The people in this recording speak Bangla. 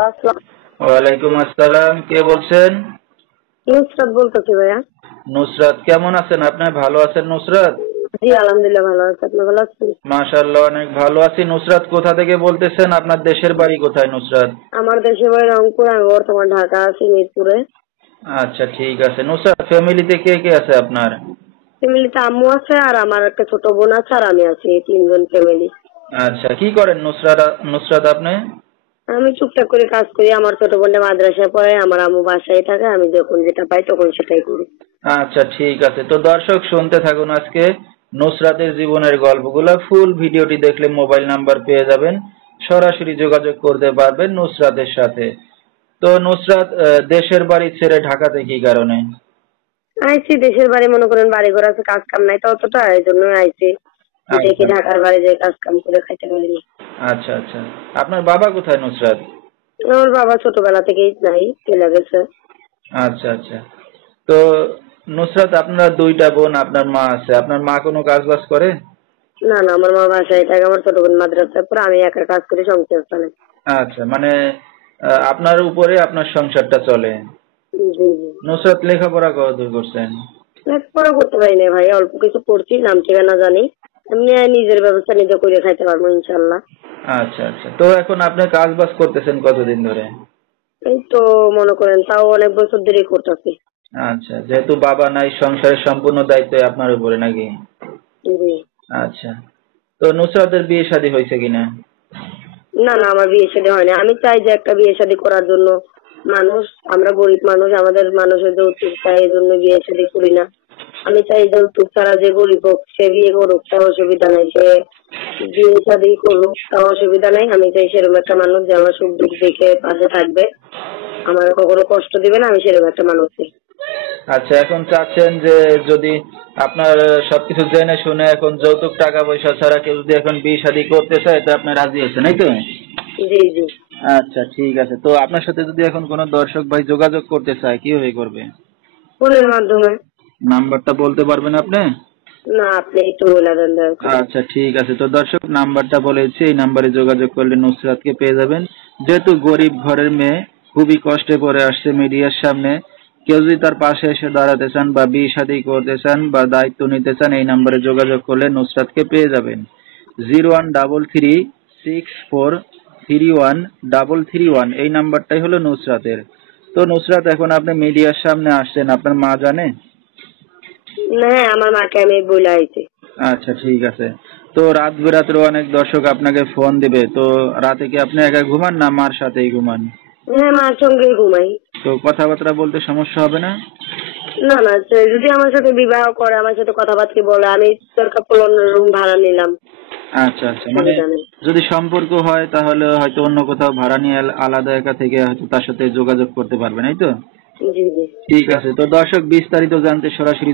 আসসালাম। ওয়ালাইকুম আসসালাম। কে বলছেন? নুসরাত বলতেছি ভাইয়া। নুসরাত, কেমন আছেন আপনি? ভালো আছেন নুসরাত? জি আলহামদুলিল্লাহ ভালো আছি। আপনি ভালো আছেন? মাশাআল্লাহ, অনেক ভালো আছি। নুসরাত, কোথা থেকে বলতেছেন? আপনার দেশের বাড়ি কোথায় নুসরাত? আমার দেশের বাড়ি রংপুর, আমি বর্তমান ঢাকা আছি মিরপুরে। আচ্ছা, ঠিক আছে। নুসরাত, ফ্যামিলিতে কে কে আছে আপনার? ফ্যামিলিতে আম্মু আছে আর আমার একটা ছোট বোন আছে আর আমি আছি, এই তিনজন ফ্যামিলি। আচ্ছা, কি করেন নুসরাত? নুসরাত আপনি? আমি টুকটাক করে কাজ করি। আমার ছোট বোনটা মাদ্রাসায় পড়ে, আমার আম্মু বাসায় থাকে, আমি যখন যেটা পাই তখন সেটাই করি। আচ্ছা, ঠিক আছে। তো দর্শক শুনতে থাকুন আজকে নুসরাতের জীবনের গল্পগুলো। ফুল ভিডিওটি দেখলে মোবাইল নাম্বার পেয়ে যাবেন, সরাসরি যোগাযোগ করতে পারবেন নুসরাতের সাথে। তো নুসরাত, দেশের বাড়ি ছেড়ে ঢাকাতে কি কারণে? আইছি দেশের বাড়ি, মনে করেন বাড়ি ঘর আছে, কাজ কাম নাই তো অতটা, এই জন্য আইছি। দেখি আচ্ছা ঢাকার বাড়ি যে কাজ কাম করে খাইতে পারি। আচ্ছা আচ্ছা। আপনার বাবা কোথায় নুসরাত? আমার বাবা ছোটবেলা থেকেই নাই, চলে গেছে। আচ্ছা আচ্ছা। তো নুসরাত, আপনার দুইটা বোন, আপনার মা আছে। আপনার মা কোনো কাজ বাজ করে? না না, আমার মা বাসায় থাকে, আমার ছোট বোন মাদ্রাসায় পড়ে, আমি একা কাজ করি, সংসার চালাই। আচ্ছা, মানে আপনার উপরে আপনার সংসারটা চলে। জি জি। নুসরাত, লেখাপড়া কতদূর করছেন? লেখাপড়া করতে পারি না ভাই, অল্প কিছু পড়ছি, নাম ঠিকানা জানি। এমনি নিজের ব্যবস্থা নিজে করে খাইতে পারবো ইনশাল্লাহ। আচ্ছা আচ্ছা। তো এখন আপনি কাজ বাজ করতেছেন কতদিন ধরে? এই তো মনে করেন তাও অনেক বছর ধরেই করতেছি। আচ্ছা, যেহেতু বাবা নাই, সংসারের সম্পূর্ণ দায়িত্ব আপনার উপরে নাকি? জি। আচ্ছা। তো নুসরাতের বিয়ে শাদী হয়েছে কিনা? না না, আমার বিয়ে শাদী হয়নি। আমি চাই যে একটা বিয়ে শাদী করার জন্য, মানুষ, আমরা গরিব মানুষ, আমাদের মানুষের যৌতুক চাই, এই জন্য বিয়ে শাদী করি না। আমি চাই যৌতুক ছাড়া যে গরিব হোক সে বিয়ে করুক, তাও অসুবিধা নাই। সে বিয়ে শাদী করুক, তাও অসুবিধা নাই। আমি চাই সেরকম একটা মানুষ যে আমার সুখ দুঃখ দেখে পাশে থাকবে, আমার কখনো কষ্ট দিবে না, আমি সেরকম একটা মানুষ চাই। আচ্ছা, এখন চাচ্ছেন যে যদি আপনার সবকিছু জেনে শুনে এখন যৌতুক টাকা পয়সা ছাড়া কেউ যদি এখন বিয়ে শাদী করতে চায়, তো আপনি রাজি আছেন, এই তো? জি জি। আচ্ছা, ঠিক আছে। তো আপনার সাথে যদি এখন কোনো দর্শক ভাই যোগাযোগ করতে চায়, কিভাবে করবে? ফোনের মাধ্যমে। নাম্বারটা বলতে পারবেন আপনি? না, আপনি একটু বলে দেন দয়া করে। আচ্ছা, ঠিক আছে। তো দর্শক, নাম্বারটা বলেছি, এই নাম্বারে যোগাযোগ করলে নুসরাতকে পেয়ে যাবেন। যেহেতু গরিব ঘরের মেয়ে, খুবই কষ্টে পড়ে আসছে মিডিয়ার সামনে, কেউ যদি তার পাশে এসে দাঁড়াতে চান বা বিয়ে শাদী করতে চান বা দায়িত্ব নিতে চান, এই নাম্বারে যোগাযোগ করলে নুসরাতকে পেয়ে যাবেন। 0133463131, এই নাম্বারটাই হলো নুসরাতের। তো নুসরাত, এখন আপনি মিডিয়ার সামনে আসছেন, আপনার মা জানে? না, হ্যাঁ, আমার মাকে আমি বলে আইছি। আচ্ছা, ঠিক আছে। তো রাত বেরাতেও অনেক দর্শক আপনাকে ফোন দিবে, তো রাতে কি আপনি একা ঘুমান না মার সাথেই ঘুমান? হ্যাঁ, মার সঙ্গেই ঘুমাই। তো কথাবার্তা বলতে সমস্যা হবে না? না না, সে যদি আমার সাথে বিবাহ করে, আমার সাথে কথাবার্তা বলে, আমি দরকার পড়লে অন্য রুম ভাড়া নিলাম, আচ্ছা আচ্ছা, মানে অসুবিধা নেই। যদি সম্পর্ক হয় তাহলে হয়তো অন্য কোথাও ভাড়া নিয়ে আলাদা একা থেকে হয়তো তার সাথে যোগাযোগ করতে পারবেন, এই তো? জি জি। ঠিক আছে। তো দর্শক, বিস্তারিত জানতে সরাসরি